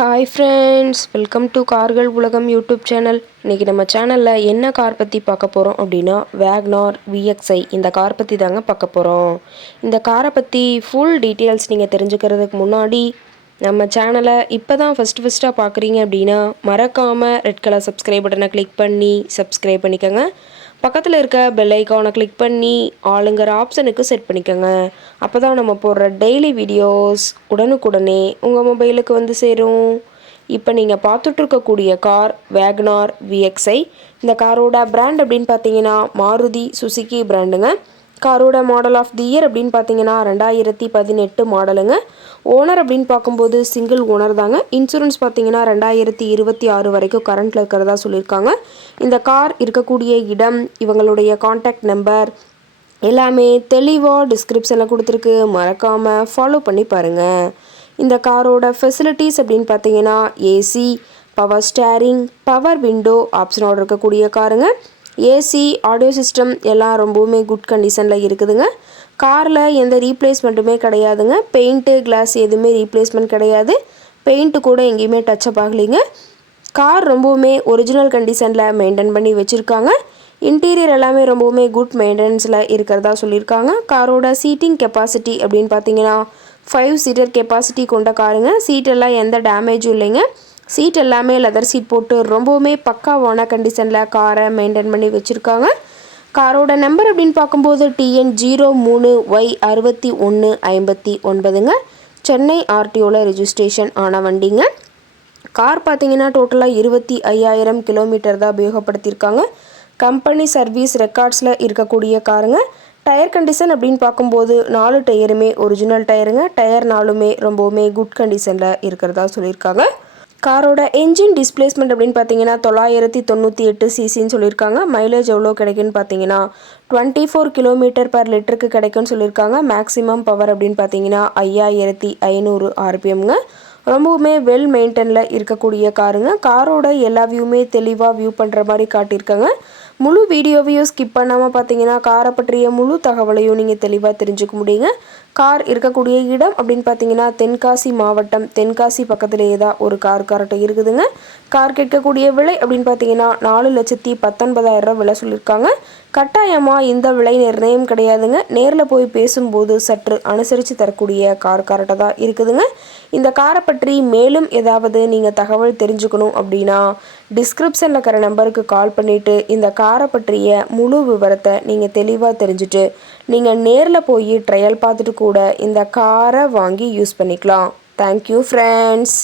Hi friends, welcome to கார்கள் உலகம் YouTube channel. இன்றைக்கி நம்ம சேனலில் என்ன கார் பற்றி பார்க்க போகிறோம் அப்படின்னா வேக்னார் VXi இந்த கார் பற்றி தாங்க பார்க்க போகிறோம். இந்த காரை பற்றி ஃபுல் டீட்டெயில்ஸ் நீங்கள் தெரிஞ்சுக்கிறதுக்கு முன்னாடி நம்ம சேனலை இப்போ தான் ஃபஸ்ட்டாக பார்க்குறீங்க அப்படின்னா மறக்காமல் ரெட் கலர் சப்ஸ்கிரைப் பட்டனை கிளிக் பண்ணி சப்ஸ்கிரைப் பண்ணிக்கோங்க. பக்கத்தில் இருக்க பெல் ஐக்கானை கிளிக் பண்ணி ஆளுங்கிற ஆப்ஷனுக்கு செட் பண்ணிக்கோங்க. அப்போ தான் நம்ம போடுற டெய்லி வீடியோஸ் உடனுக்குடனே உங்கள் மொபைலுக்கு வந்து சேரும். இப்போ நீங்கள் பார்த்துட்ருக்கக்கூடிய கார் வேக்னார் VXi. இந்த காரோட பிராண்ட் அப்படின்னு பார்த்தீங்கன்னா மாருதி சுசுகி பிராண்டுங்க. காரோட மாடல் ஆஃப் தி இயர் அப்படின்னு பார்த்தீங்கன்னா 2018 மாடலுங்க. ஓனர் அப்படின்னு பார்க்கும்போது சிங்கிள் ஓனர் தாங்க. இன்சூரன்ஸ் பார்த்தீங்கன்னா 2026 வரைக்கும் கரண்ட்டில் இருக்கிறதா சொல்லியிருக்காங்க. இந்த கார் இருக்கக்கூடிய இடம், இவங்களுடைய காண்டாக்ட் நம்பர் எல்லாமே தெளிவாக டிஸ்கிரிப்ஷனில் கொடுத்துருக்கு. மறக்காமல் ஃபாலோ பண்ணி பாருங்கள். இந்த காரோட ஃபெசிலிட்டிஸ் அப்படின்னு பார்த்தீங்கன்னா AC, power steering, power window ஆப்ஷனோடு இருக்கக்கூடிய காருங்க. ஏசி, ஆடியோ சிஸ்டம் எல்லாம் ரொம்பவுமே குட் கண்டிஷனில் இருக்குதுங்க. காரில் எந்த ரீப்ளேஸ்மெண்ட்டுமே கிடையாதுங்க. பெயிண்ட்டு, கிளாஸ் எதுவுமே ரீப்ளேஸ்மெண்ட் கிடையாது. பெயிண்ட்டு கூட எங்கேயுமே டச்சப் ஆகலைங்க. கார் ரொம்பவுமே ஒரிஜினல் கண்டிஷனில் மெயின்டைன் பண்ணி வச்சுருக்காங்க. இன்டீரியர் எல்லாமே ரொம்பவுமே குட் மெயின்டெனன்ஸில் இருக்கிறதா சொல்லியிருக்காங்க. காரோட சீட்டிங் கெப்பாசிட்டி அப்படின்னு பார்த்தீங்கன்னா 5 சீட்டர் கெப்பாசிட்டி கொண்ட காருங்க. சீட்டெல்லாம் எந்த டேமேஜும் இல்லைங்க. சீட் எல்லாமே லெதர் சீட் போட்டு ரொம்பவுமே பக்காவான கண்டிஷனில் காரை மெயின்டைன் பண்ணி வச்சுருக்காங்க. காரோட நம்பர் அப்படின்னு பார்க்கும்போது TN03Y6159ங்க. சென்னை RTOவில் ரெஜிஸ்ட்ரேஷன் ஆன வண்டிங்க. கார் பார்த்தீங்கன்னா டோட்டலாக 25,000 கிலோமீட்டர் தான் உபயோகப்படுத்தியிருக்காங்க. கம்பெனி சர்வீஸ் ரெக்கார்ட்ஸில் இருக்கக்கூடிய காருங்க. டயர் கண்டிஷன் அப்படின்னு பார்க்கும்போது 4 டயருமே ஒரிஜினல் டயருங்க. டயர் 4மே ரொம்பவுமே குட் கண்டிஷனில் இருக்கிறதா சொல்லியிருக்காங்க. காரோட என்ஜின் டிஸ்பிளேஸ்மெண்ட் அப்படின்னு பார்த்தீங்கன்னா 998 சிசின்னு சொல்லியிருக்காங்க. மைலேஜ் எவ்வளோ கிடைக்குன்னு பார்த்தீங்கன்னா 24 கிலோமீட்டர் பர் லிட்டருக்கு கிடைக்குன்னு சொல்லியிருக்காங்க. மேக்ஸிமம் பவர் அப்படின்னு பார்த்தீங்கன்னா 5500 RPMங்க. ரொம்பவுமே வெல் மெயின்டெனில் இருக்கக்கூடிய காருங்க. காரோட எல்லா வியூமே தெளிவாக வியூ பண்ணுற மாதிரி காட்டியிருக்காங்க. முழு வீடியோவையும் ஸ்கிப் பண்ணாமல் பார்த்தீங்கன்னா காரை பற்றிய முழு தகவலையும் நீங்கள் தெளிவாக தெரிஞ்சுக்க முடியுங்க. கார் இருக்கக்கூடிய இடம் அப்படின்னு பார்த்தீங்கன்னா தென்காசி மாவட்டம், தென்காசி பக்கத்துலேயே தான் ஒரு கார் கரெக்டாக இருக்குதுங்க. கார் கேட்கக்கூடிய விலை அப்படின்னு பார்த்தீங்கன்னா 4,19,000 விலை சொல்லியிருக்காங்க. கட்டாயமாக இந்த விலை நிர்ணயம் கிடையாதுங்க. நேரில் போய் பேசும்போது சற்று அனுசரித்து தரக்கூடிய கார் கரெக்டாக தான் இருக்குதுங்க. இந்த காரை பற்றி மேலும் ஏதாவது நீங்கள் தகவல் தெரிஞ்சுக்கணும் அப்படின்னா டிஸ்கிரிப்ஷனில் இருக்கிற நம்பருக்கு கால் பண்ணிவிட்டு இந்த காரை பற்றிய முழு விவரத்தை நீங்கள் தெளிவாக தெரிஞ்சுட்டு நீங்கள் நேரில் போய் ட்ரையல் பார்த்துட்டு கூட இந்த காரை வாங்கி யூஸ் பண்ணிக்கலாம். Thank you friends.